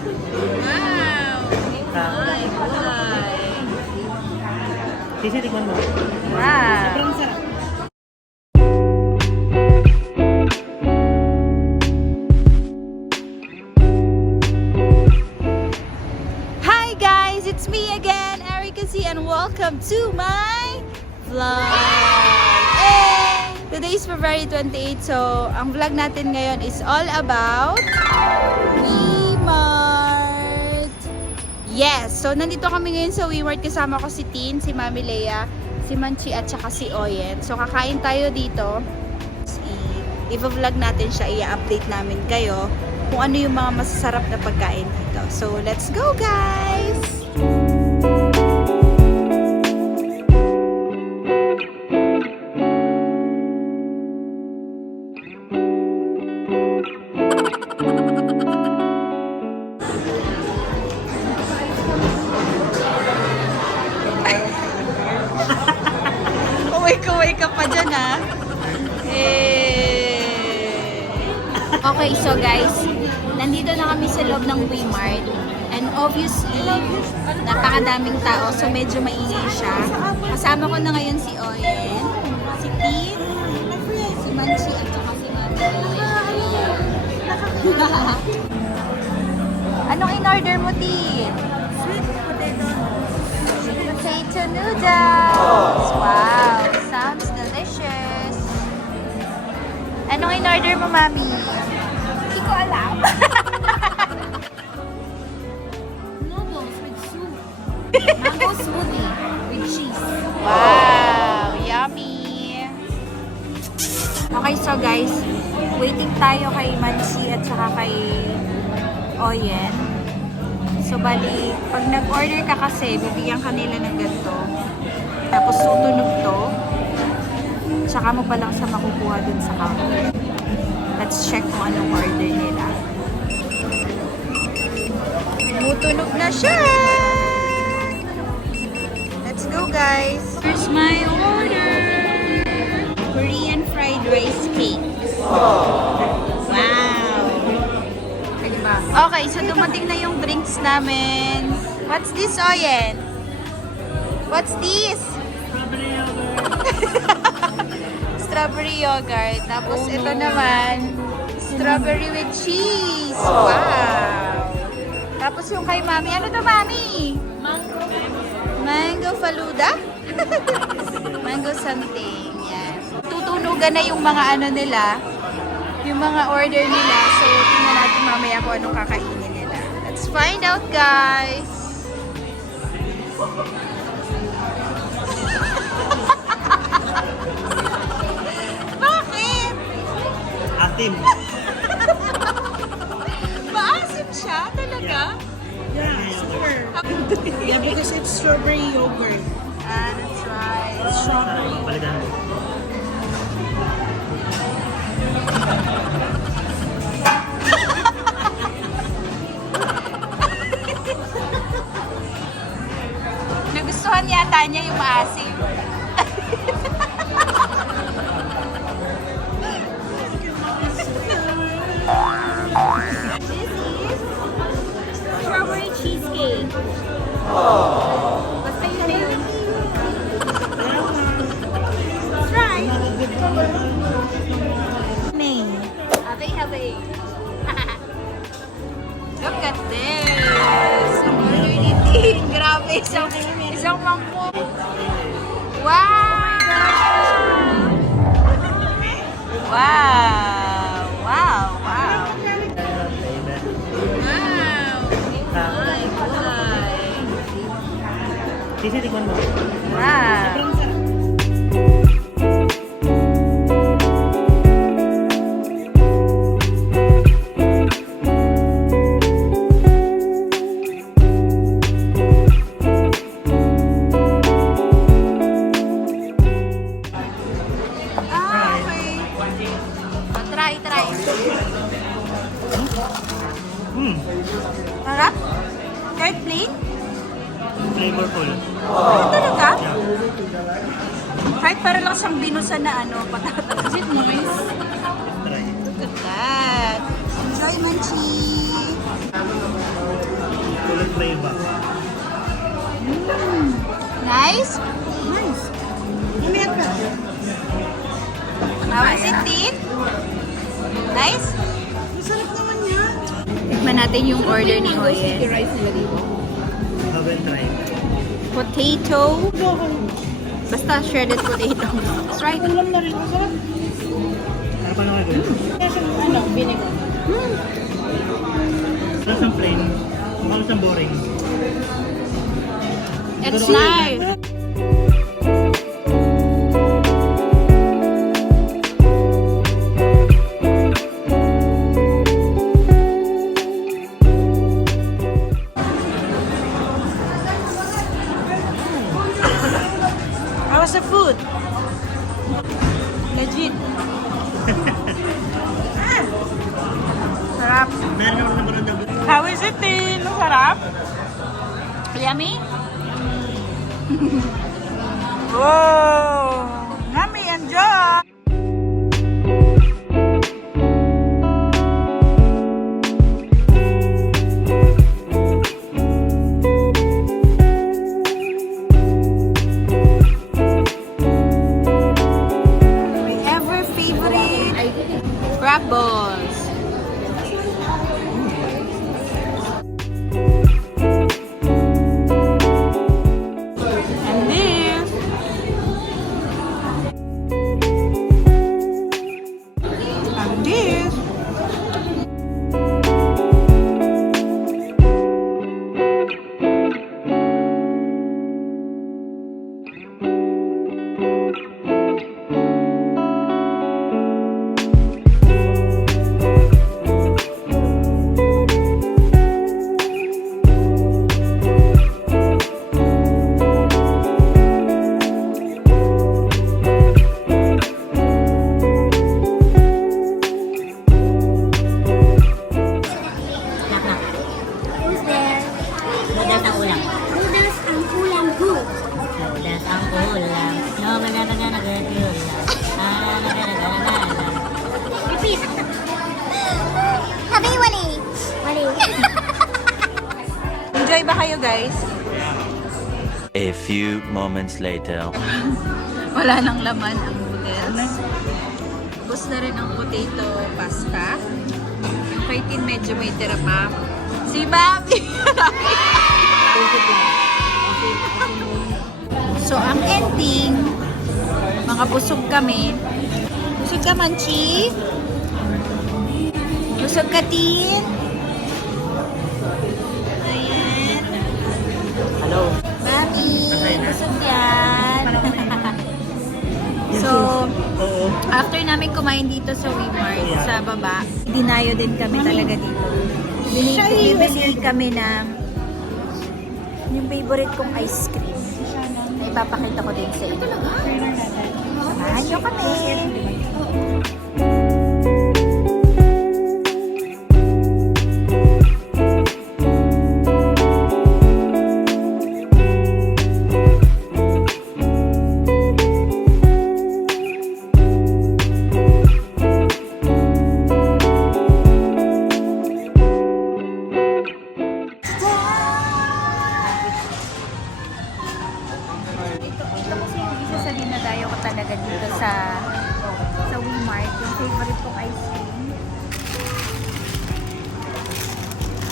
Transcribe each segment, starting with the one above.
Wow! Ay, gulay. Sisi, tikman mo. Wow! Sobrang sarap. Hi guys! It's me again, Erica C, and welcome to my vlog! Hey! Today is February 28, so ang vlog natin ngayon is all about WeMart! Yes! So nandito kami ngayon sa WeMart, kasama ko si Tin, si Mami Lea, si Manchi at saka si Oyen. So kakain tayo dito. I-vlog natin siya, i-update namin kayo kung ano yung mga masasarap na pagkain dito. So let's go guys! Kuway ka pa dyan, ha? Okay, so guys, nandito na kami sa loob ng WeMart. And obviously, napakadaming tao, so medyo maingay siya. Kasama ko na ngayon si Oyen, si Tin, si Manchi, at saka si Mami. Anong in-order mo, Tin? Sweet potato. Potato noodles! Wow! Sounds delicious! Anong in-order mo, Mami? Hindi ko alam. Noodles with soup. Mango smoothie with cheese. Wow! Yummy! Okay, so guys, waiting tayo kay Manchi at saka kay Oyen. So, bali, pag nag-order ka kasi, bibigyan ka nila ng ganito. Tapos, tutunog to. Tsaka mo pa lang sa makukuha dun sa counter. Let's check kung anong order nila. Tumutunog na siya! Let's go, guys! Here's my order! Korean fried rice cake. Wow! Okay, so dumating na yung drinks namin. What's this, Oyen? What's this? Strawberry yogurt. Tapos ito naman, strawberry with cheese. Wow! Tapos yung kay Mami, ano to, Mami? Mango faluda? Mango something. Yan. Tutunugan na yung mga ano nila, yung mga order nila. So, tingnan natin mamaya kung anong kakainin nila. Let's find out, guys! Bakit? Asim. Maasim siya? Talaga? Yeah, sure. Yeah, because it's strawberry yogurt. Ah, that's right. Strawberry. Palitan mo. Nagustuhan yata niya yung maasim. This is strawberry cheesecake. Basta yun na yun. Let's try. Have a. Look at this. Ang order ni Tin. Grabe, isang mangkok. Wow! Wow! Wow! Wow! Wow! Ay, gulay. Sisi, tikman mo. Wow! Sobrang sarap. Try. Sarap? Third plate? Flavorful. Ano talaga? Yeah. Kahit para lang siyang binusan na ano, patatas. Is it nice? Try. Look at that. Enjoy, Manchi! Walang flavor. Nice? Nice. Mamaya ka. How is it, Tin? Nice? Masarap naman yan. Tikman natin yung order ni Hoyen. rice nila dito. Haven't tried. Potato. Basta shredded potato. Let's try it. Alam na rin. Masarap. Ano pa naman ito? Kaya siyang vinegar. Wala siyang plain. Mukha siyang boring. It's nice. How was the food? Legit. Sarap. Meron naman na barang dabi. How is it, Tin? Masarap? Yummy? Oh! Yummy, enjoy! My ever favorite crab balls. And this. And this. Who's there? Noodles ang ulam. Noodles ang ulam who? Noodles ang ulam. No, magana-gana-gana-ulam. Repeat. Happy Wali. Wali. Enjoy ba kayo, guys? A few moments later. Wala nang laman ang noodles. Tapos na rin ang potato pasta. Yung kay Tin medyo may tira pa. Si Mami! So, ang ending, mga busog kami. Busog ka, Manchi? Busog ka, Tin? Ayan. Hello. Mami, busog yan. So, Oo. after namin kumain dito sa Wimart, sa baba, dinayo din kami talaga dito. Bibili kami ng yung favorite kong ice cream. Na ipapakita ko din sa inyo. Samahan nyo kami. Ito kasi yung isa sa dinadayo ko talaga dito sa Walmart. Yung favorite kong ice cream.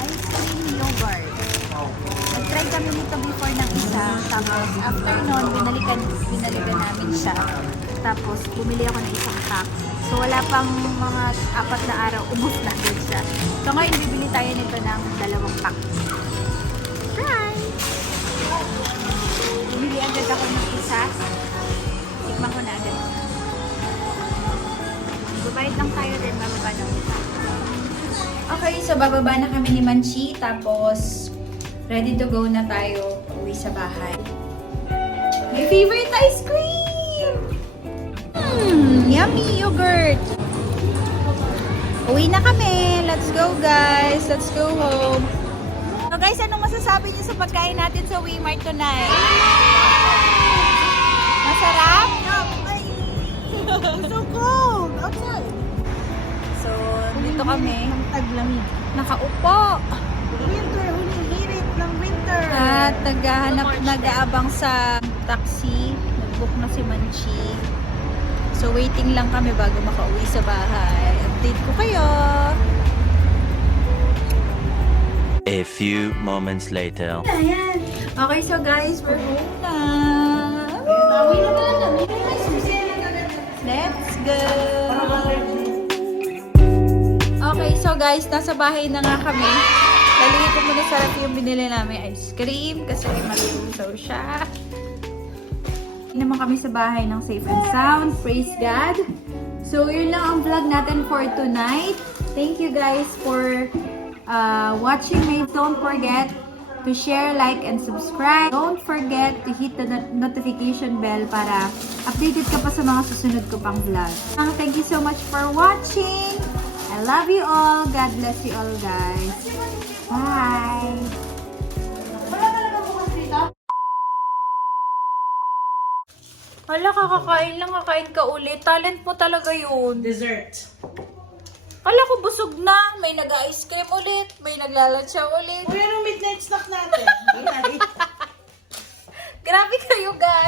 Ice cream yogurt. Nag-try kami nito before ng isa. Tapos after nun, binalikan namin siya. Tapos bumili ako ng isang pack. So wala pang mga 4 na araw, ubos na din siya. So ngayon bibili tayo nito ng 2 pack. Try! Bumili agad ako ng isa. Tikman ko na agad. Babayad lang tayo din, bababa ng isa. Okay, so bababa na kami ni Manchi. Tapos, ready to go na tayo uwi sa bahay. My favorite ice cream! Yummy yogurt! Uwi na kami. Let's go, guys. Let's go home. So guys, anong masasabi niyo sa pagkain natin sa Wimart tonight? Masarap? So cold outside. So, dito kami. Ang taglamig. Nakaupo. Winter, uling hirit na at nag-aabang sa taxi. Nag-book na si Manchi. So, waiting lang kami bago makauwi sa bahay. Update ko kayo. A few moments later. Okay, so guys, we're home na. Let's go! Okay, so guys, nasa bahay na nga kami. Lalagay ko muna sa ref yung binili namin ice cream kasi malusaw siya. Naman kami sa bahay ng safe and sound. Praise God! So, yun lang ang vlog natin for tonight. Thank you guys for watching me. Don't forget to share, like, and subscribe. Don't forget to hit the notification bell para updated ka pa sa mga susunod ko pang vlog. Thank you so much for watching. I love you all. God bless you all, guys. Bye! Hala, kakakain lang, kakain ka ulit. Talent mo talaga yun. Dessert. Kala ko busog na. May nag-ice cream ulit. May naglalatsaw ulit. Uy, anong midnight snack natin? Grabe kayo, guys.